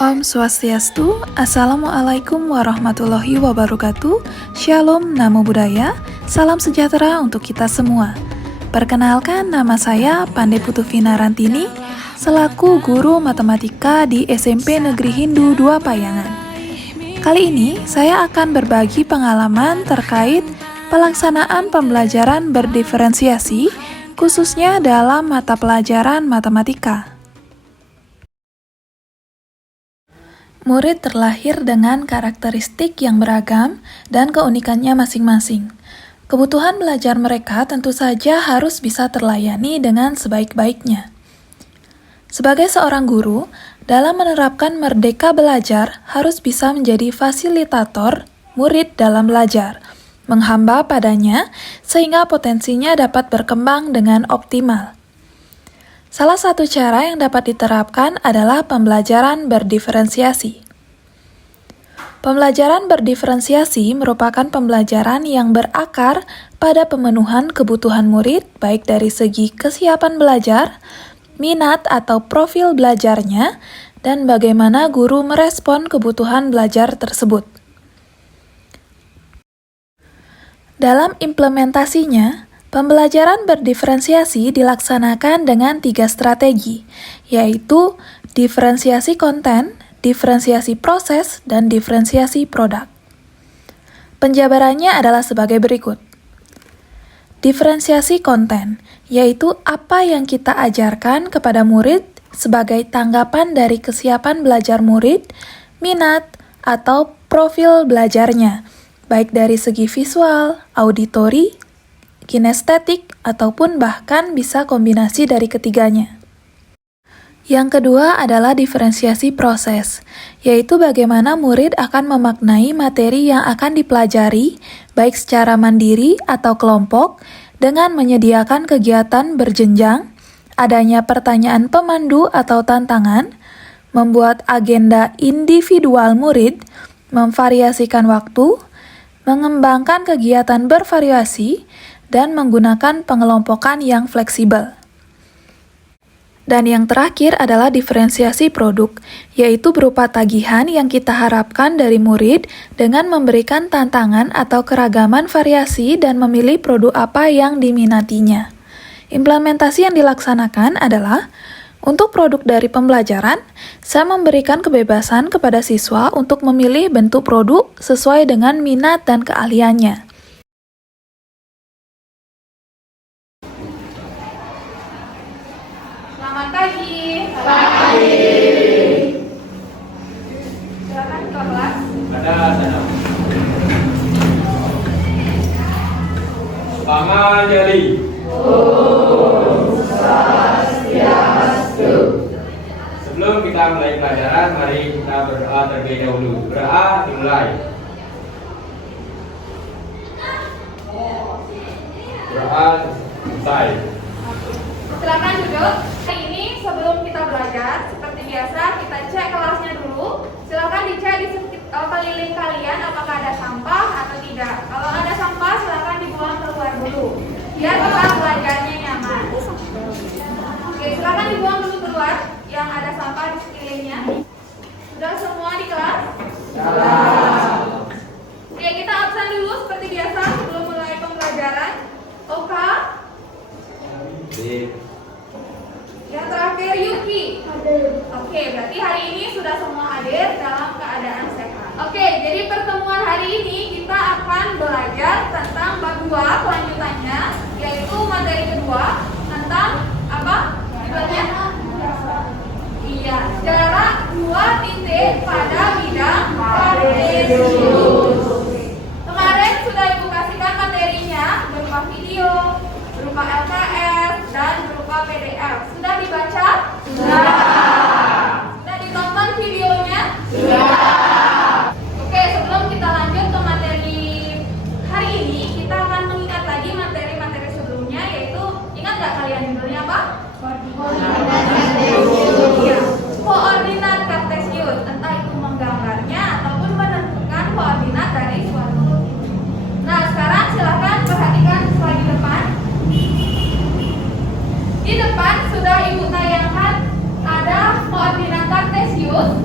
Om Swastiastu, Assalamualaikum warahmatullahi wabarakatuh, Shalom, Namo Buddhaya, salam sejahtera untuk kita semua. Perkenalkan, nama saya Pandey Putu Vina Rantini, selaku guru matematika di SMP Negeri Hindu 2 Payangan. Kali ini, saya akan berbagi pengalaman terkait pelaksanaan pembelajaran berdiferensiasi, khususnya dalam mata pelajaran matematika. Murid terlahir dengan karakteristik yang beragam dan keunikannya masing-masing. Kebutuhan belajar mereka tentu saja harus bisa terlayani dengan sebaik-baiknya. Sebagai seorang guru, dalam menerapkan merdeka belajar harus bisa menjadi fasilitator murid dalam belajar, menghamba padanya sehingga potensinya dapat berkembang dengan optimal. Salah satu cara yang dapat diterapkan adalah pembelajaran berdiferensiasi. Pembelajaran berdiferensiasi merupakan pembelajaran yang berakar pada pemenuhan kebutuhan murid, baik dari segi kesiapan belajar, minat atau profil belajarnya, dan bagaimana guru merespon kebutuhan belajar tersebut. Dalam implementasinya, pembelajaran berdiferensiasi dilaksanakan dengan 3 strategi, yaitu diferensiasi konten, diferensiasi proses, dan diferensiasi produk. Penjabarannya adalah sebagai berikut. Diferensiasi konten, yaitu apa yang kita ajarkan kepada murid sebagai tanggapan dari kesiapan belajar murid, minat, atau profil belajarnya, baik dari segi visual, auditori, kinestetik, ataupun bahkan bisa kombinasi dari ketiganya. Yang kedua adalah diferensiasi proses, yaitu bagaimana murid akan memaknai materi yang akan dipelajari, baik secara mandiri atau kelompok, dengan menyediakan kegiatan berjenjang, adanya pertanyaan pemandu atau tantangan, membuat agenda individual murid, memvariasikan waktu, mengembangkan kegiatan bervariasi, dan menggunakan pengelompokan yang fleksibel. Dan yang terakhir adalah diferensiasi produk, yaitu berupa tagihan yang kita harapkan dari murid dengan memberikan tantangan atau keragaman variasi dan memilih produk apa yang diminatinya. Implementasi yang dilaksanakan adalah, untuk produk dari pembelajaran, saya memberikan kebebasan kepada siswa untuk memilih bentuk produk sesuai dengan minat dan keahliannya. Selamat pagi. Selamat pagi. Silakan ke kelas. Ada sana. Panganjali. Om Swastiastu. Sebelum kita mulai pelajaran, mari kita berdoa terlebih dahulu. Berdoa dimulai. Berdoa selesai. Silakan duduk. Hari ini sebelum kita belajar, seperti biasa kita cek kelasnya dulu. Silakan dicek di keliling kalian apakah ada sampah atau tidak. Kalau ada sampah, silakan dibuang keluar dulu, biar kita belajarnya nyaman. Oke, silakan dibuang dulu keluar yang ada sampah di sekelilingnya. Sudah semua di kelas? Oke, kita absen dulu seperti biasa sebelum mulai pembelajaran. Oka? Yang terakhir Yuki. Oke, berarti hari ini sudah semua hadir dalam keadaan sehat. Oke, jadi pertemuan hari ini kita akan belajar tentang bab 2 kelanjutannya, yaitu materi kedua tentang apa? Judulnya? Iya, jarak 2 titik pada bidang kartesius. Kemarin sudah Ibu kasihkan materinya berupa video, berupa LKS, dan berupa PDF. Sudah dibaca? Sudah. Sudah ditonton videonya? Sudah. Oke, sebelum kita lanjut ke materi hari ini, kita akan mengingat lagi materi-materi sebelumnya, yaitu, ingat nggak kalian judulnya apa? Koordinat kartesius. Entah itu menggambarnya ataupun menentukan koordinat dari suatu. Nah, sekarang silakan perhatikan slide di depan. Di depan sudah Ibu tayangkan ada koordinat kartesius,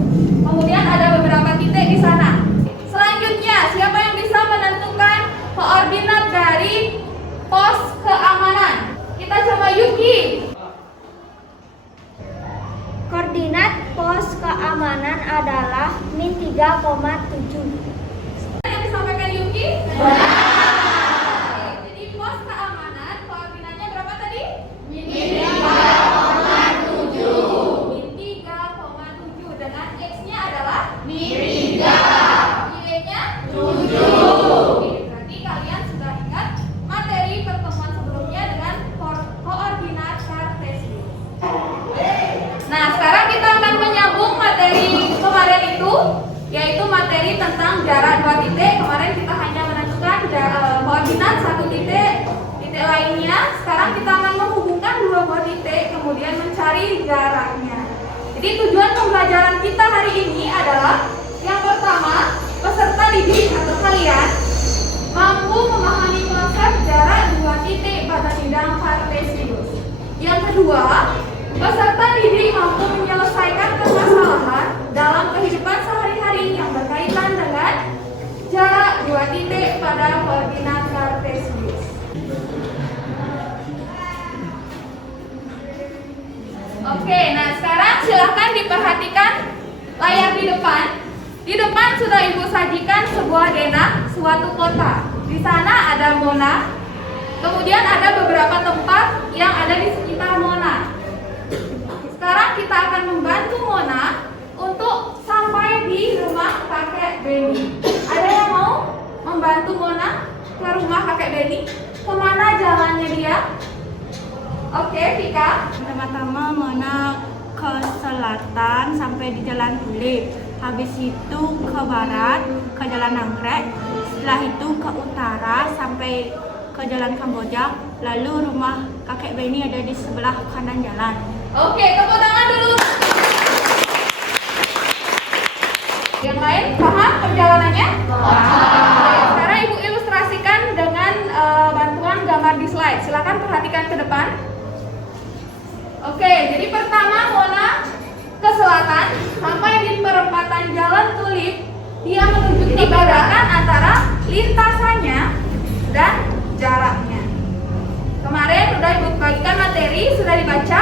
titik lainnya. Sekarang kita akan menghubungkan dua buah titik, kemudian mencari jaraknya. Jadi tujuan pembelajaran kita hari ini adalah yang pertama, peserta didik atau kalian mampu memahami konsep jarak dua titik pada bidang kartesius. Yang kedua, peserta didik mampu menyelesaikan permasalahan dalam kehidupan sehari-hari yang berkaitan dengan jarak dua titik pada koordinat kartesius. Oke, nah sekarang silahkan diperhatikan layar di depan. Di depan sudah Ibu sajikan sebuah denah suatu kota. Di sana ada Mona. Kemudian ada beberapa tempat yang ada di sekitar Mona. Sekarang kita akan membantu Mona untuk sampai di rumah kakek Beni. Ada yang mau membantu Mona ke rumah kakek Beni? Kemana jalannya dia? Oke, Vika. Pertama-tama Mona ke selatan sampai di Jalan Tulip. Habis itu ke barat ke Jalan Anggrek. Setelah itu ke utara sampai ke Jalan Kamboja. Lalu rumah kakek Beni ada di sebelah kanan jalan. Oke, tepuk tangan dulu. Yang lain paham perjalanannya? Paham. Sekarang Ibu ilustrasikan dengan bantuan gambar di slide. Silakan perhatikan ke depan. Oke, jadi pertama Mona ke selatan sampai di perempatan Jalan Tulip. Dia menunjukkan dibedakan antara lintasannya dan jaraknya. Kemarin udah Ibu bagikan materi, sudah dibaca?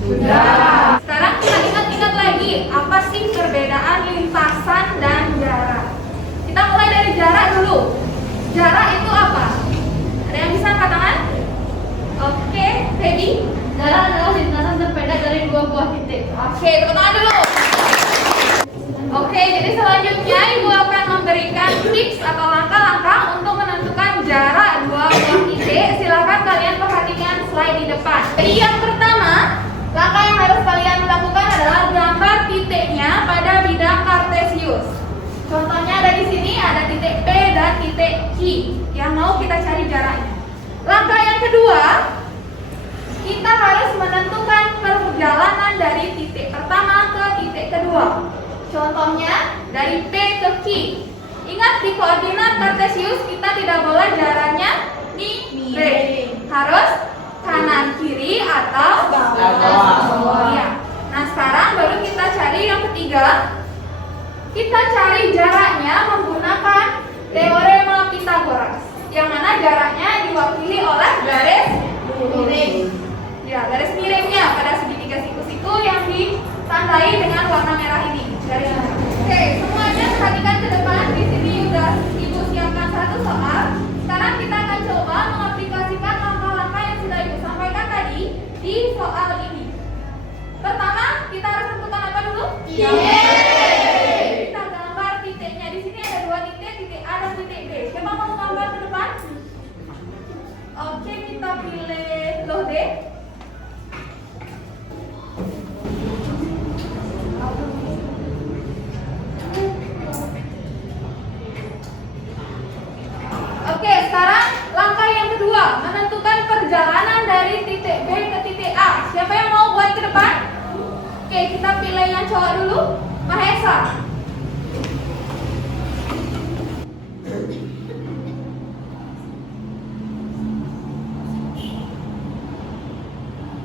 Sudah. Sekarang kita ingat-ingat lagi apa sih perbedaan lintasan dan jarak. Kita mulai dari jarak dulu. Jarak itu apa? Ada yang bisa angkat tangan? Oke, Teddy. Jarak adalah lintasan terpendek dari dua buah titik. Oke, tepuk tangan dulu. Oke, jadi selanjutnya Ibu akan memberikan tips atau langkah-langkah untuk menentukan jarak dua buah titik. Silakan kalian perhatikan slide di depan. Jadi yang pertama, langkah yang harus kalian lakukan adalah gambar titiknya pada bidang kartesius. Contohnya ada di sini, ada titik P dan titik Q yang mau kita cari jaraknya. Langkah yang kedua, kita harus menentukan perjalanan dari titik pertama ke titik kedua. Contohnya dari P ke Q. Ingat, di koordinat kartesius kita tidak boleh jaraknya miring. Harus kanan kiri atau bawah. Iya. Nah, sekarang baru kita cari yang ketiga. Kita cari jaraknya menggunakan teorema Pythagoras. Yang mana jaraknya diwakili oleh garis miring. Ya, garis miringnya pada segitiga siku-siku yang ditandai dengan warna merah ini. Garis merah. Oke, semuanya perhatikan ke depan. Di sini sudah Ibu siapkan satu soal. Sekarang kita akan coba mengaplikasikan langkah-langkah yang sudah Ibu sampaikan tadi di soal ini. Pertama, kita harus tentukan apa dulu? Kita gambar titiknya. Di sini ada dua titik, titik A dan titik B. Siapa mau gambar ke depan? Oke, kita pilih Lode. Oke, sekarang langkah yang kedua, menentukan perjalanan dari titik B ke titik A. Siapa yang mau buat ke depan? Oke, kita pilih yang cowok dulu, Mahesa.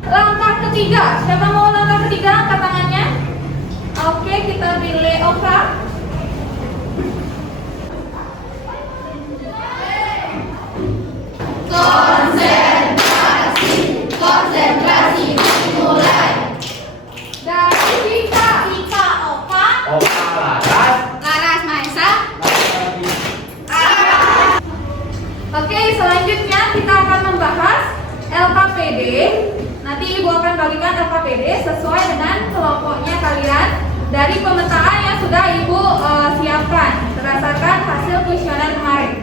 Langkah ketiga, siapa mau langkah ketiga? Angkat tangannya. Oke, kita pilih Oka. Konsentrasi mulai. Dari Vika, Oka, Laras, Mahesa. Oke, selanjutnya kita akan membahas LKPD. Nanti Ibu akan bagikan LKPD sesuai dengan kelompoknya kalian dari pemetaan yang sudah Ibu siapkan berdasarkan hasil kuesioner kemarin.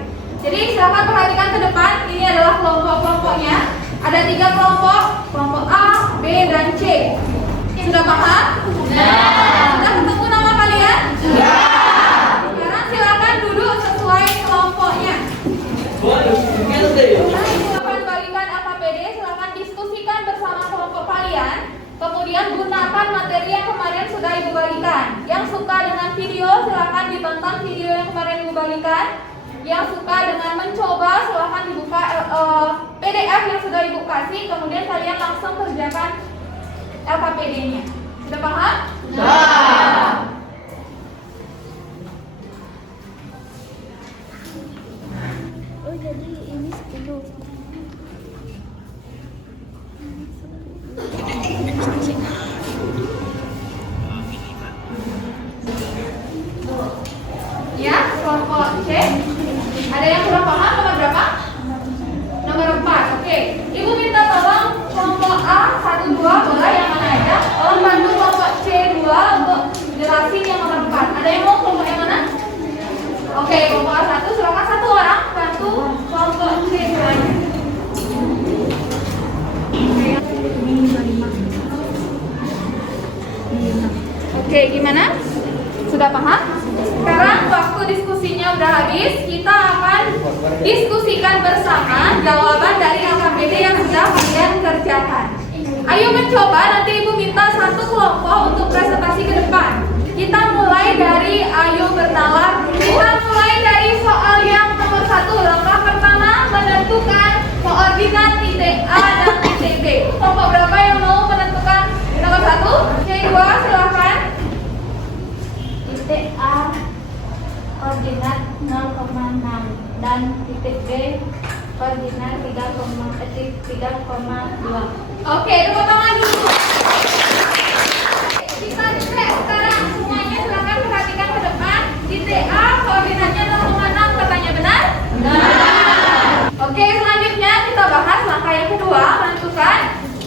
Jadi silakan perhatikan ke depan. Ini adalah kelompok-kelompoknya. Ada 3 kelompok, kelompok A, B, dan C. Sudah paham? Sudah. Sudah ketemu nama kalian? Sudah. Sekarang silakan duduk sesuai kelompoknya. Ibu akan bagikan mengerjakan materi yang kemarin sudah Ibu bagikan. Yang suka dengan video, silahkan ditonton video yang kemarin Ibu bagikan. Yang suka dengan mencoba, silahkan dibuka PDF yang sudah Ibu kasih. Kemudian kalian langsung kerjakan LKPD-nya. Sudah paham? Sudah. Oh jadi ini 10. Ya, kelompok C. Ada yang kurang paham nomor berapa? Nomor 4. Oke. Ibu minta tolong kelompok A 1 2 boleh yang mana aja? Tolong bantu kelompok C 2 untuk jelasin yang nomor 4. Ada yang mau kelompok yang mana? Oke, kelompok A 1 silakan satu orang bantu kelompok C 2-nya. Oke, gimana? Sudah paham? Sekarang waktu diskusinya udah habis, kita akan diskusikan bersama jawaban dari LKPD yang sudah kalian kerjakan. Ayo mencoba, nanti Ibu minta satu kelompok untuk presentasi ke depan. Kita mulai dari ayo bernalar. Kita mulai dari soal yang nomor 1. Langkah pertama menentukan koordinat titik A dan titik B. Kelompok berapa yang mau menentukan nomor 1? C2 silahkan. Titik A koordinat 0,6 dan titik B koordinat 3,2. Oke, tepuk tangan dulu. Kita cek sekarang semuanya, silakan perhatikan ke depan. Titik A koordinatnya 0,6, katanya benar? Benar. Oke, selanjutnya kita bahas langkah yang kedua, menentukan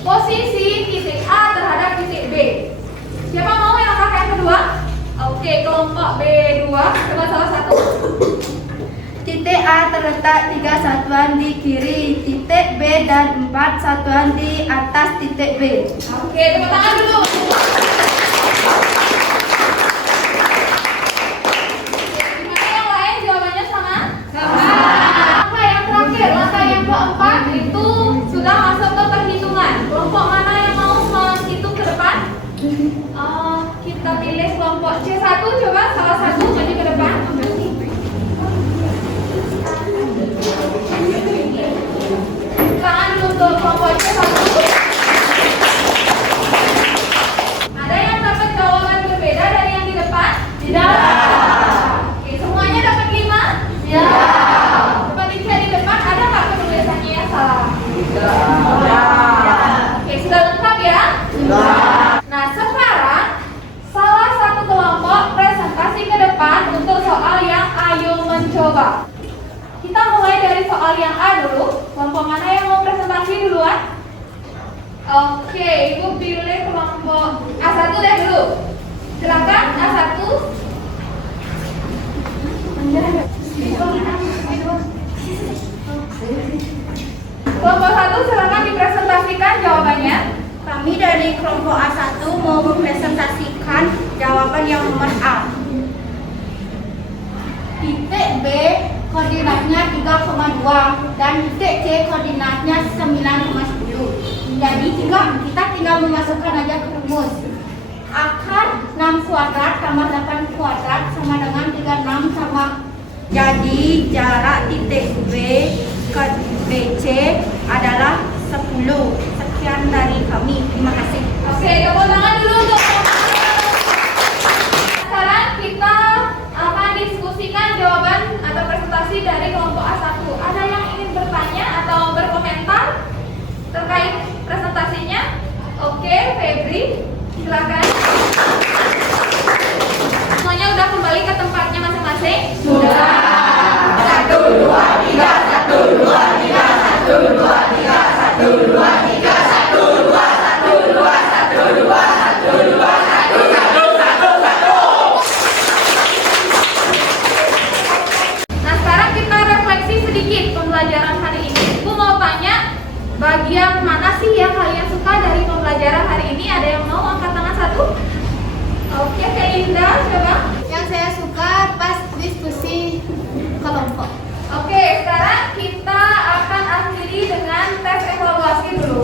posisi titik A terhadap titik B. Siapa mau yang langkah yang kedua? Oke, kelompok B2, coba salah satu. Titik A terletak 3 satuan di kiri titik B dan 4 satuan di atas titik B. Oke, tepuk tangan dulu. Gimana yang lain jawabannya sama? Sama. Langkah yang terakhir, langkah yang keempat itu sudah masuk ke perhitungan. Kelompok mana yang mau menghitung ke depan? Kita pilih kelompok C1, coba salah satu maju ke depan. Tangan dulu untuk kelompok C1. Ada yang dapat jawaban berbeda dari yang di depan? Tidak. Oke, semuanya dapat 5? Tidak. Seperti saya di depan, ada nggak penulisannya yang salah? Tidak. Oke, sudah lengkap ya? Sudah. Nah, sekarang salah satu kelompok presentasi ke depan untuk soal yang ayo mencoba. Kita mulai dari soal yang A dulu. Kelompok mana yang mau presentasi duluan? Oke, Ibu pilih kelompok A1 deh dulu. Silakan A1. Kelompok 1 silakan dipresentasikan jawabannya. Kami dari kelompok A1 mau mempresentasikan jawaban yang nomor A. Titik B koordinatnya 3,2 dan titik C koordinatnya 9,10. Jadi kita tinggal memasukkan aja ke rumus. Akar 6 kuadrat tambah 8 kuadrat sama dengan 36 sama. Jadi jarak titik B ke BC adalah 10. Sekian dari kami. Terima kasih. Oke, tepuk tangan dulu untuk sekarang kita akan diskusikan jawaban atau presentasi dari kelompok A1. Ada yang ingin bertanya atau berkomentar terkait presentasinya? Oke, Febri, silakan. Semuanya udah kembali ke tempatnya masing-masing? Sudah. 1, 2, 3, 1, 2, 3, 1, 2, 3, 1, 2, 3, 1, 2, 1, 2, 1, 2, 1, 2, 1, 1, 1. Nah, sekarang kita refleksi sedikit pembelajaran hari ini. Aku mau tanya, bagian mana sih yang kalian suka dari pembelajaran hari ini? Ada yang mau angkat tangan satu? Oke, Linda, coba. Yang saya suka pas diskusi kelompok. Oke, sekarang kita akan akhiri dengan tes evaluasi dulu.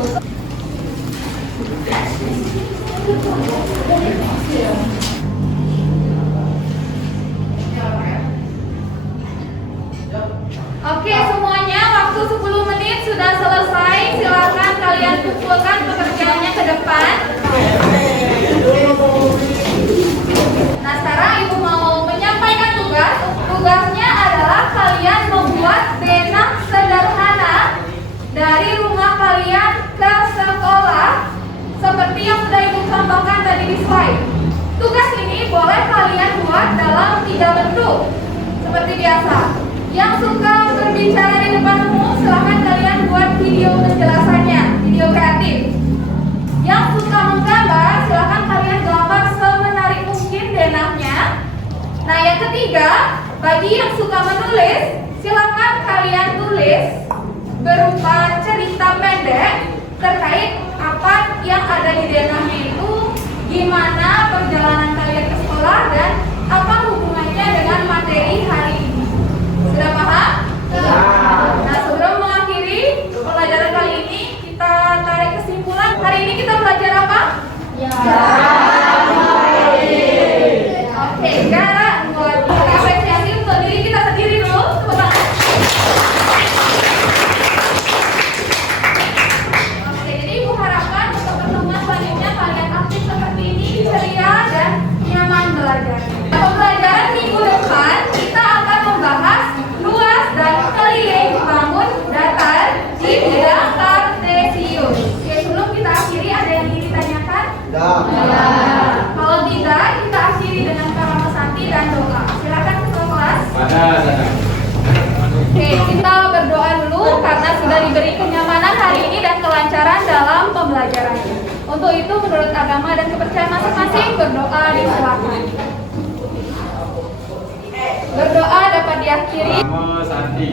sudah selesai, silakan kalian kumpulkan pekerjaannya ke depan. Nah, sekarang Ibu mau menyampaikan tugas. Tugasnya adalah kalian membuat denah sederhana dari rumah kalian ke sekolah seperti yang sudah Ibu contohkan tadi di slide. Tugas ini boleh kalian buat dalam 3 bentuk seperti biasa. Yang suka berbicara di depan umum, silahkan kalian buat video penjelasannya, video kreatif. Yang suka menggambar, silahkan kalian gambar semenarik mungkin denahnya. Nah, yang ketiga, bagi yang suka menulis, silahkan kalian tulis berupa cerita pendek terkait apa yang ada di denahnya itu, gimana perjalanan kalian ke sekolah, dan apa hubungannya dengan materi hari ini. Sudah paham? Nah, sebelum mengakhiri pelajaran kali ini, kita tarik kesimpulan. Hari ini kita belajar apa? Oke, sekarang buat kita apresiasi untuk diri kita sendiri dulu. Oke, jadi Ibu harapkan untuk pertemuan selanjutnya kalian aktif seperti ini, ceria dan nyaman belajar. Pembelajaran minggu depan kita akan membahas luas dan keliling bangun datar di bidang kartesius. Oke, sebelum kita akhiri, ada yang ingin ditanyakan? Ya. Kalau tidak, kita akhiri dengan kalimat santi dan doa. Silakan ketua kelas. Sana. Oke, kita berdoa dulu karena sudah diberi kenyamanan hari ini dan kelancaran dalam pembelajarannya. Untuk itu, menurut agama dan kepercayaan masing-masing, berdoa disilakan. Berdoa dapat diakhiri. Nama Santi.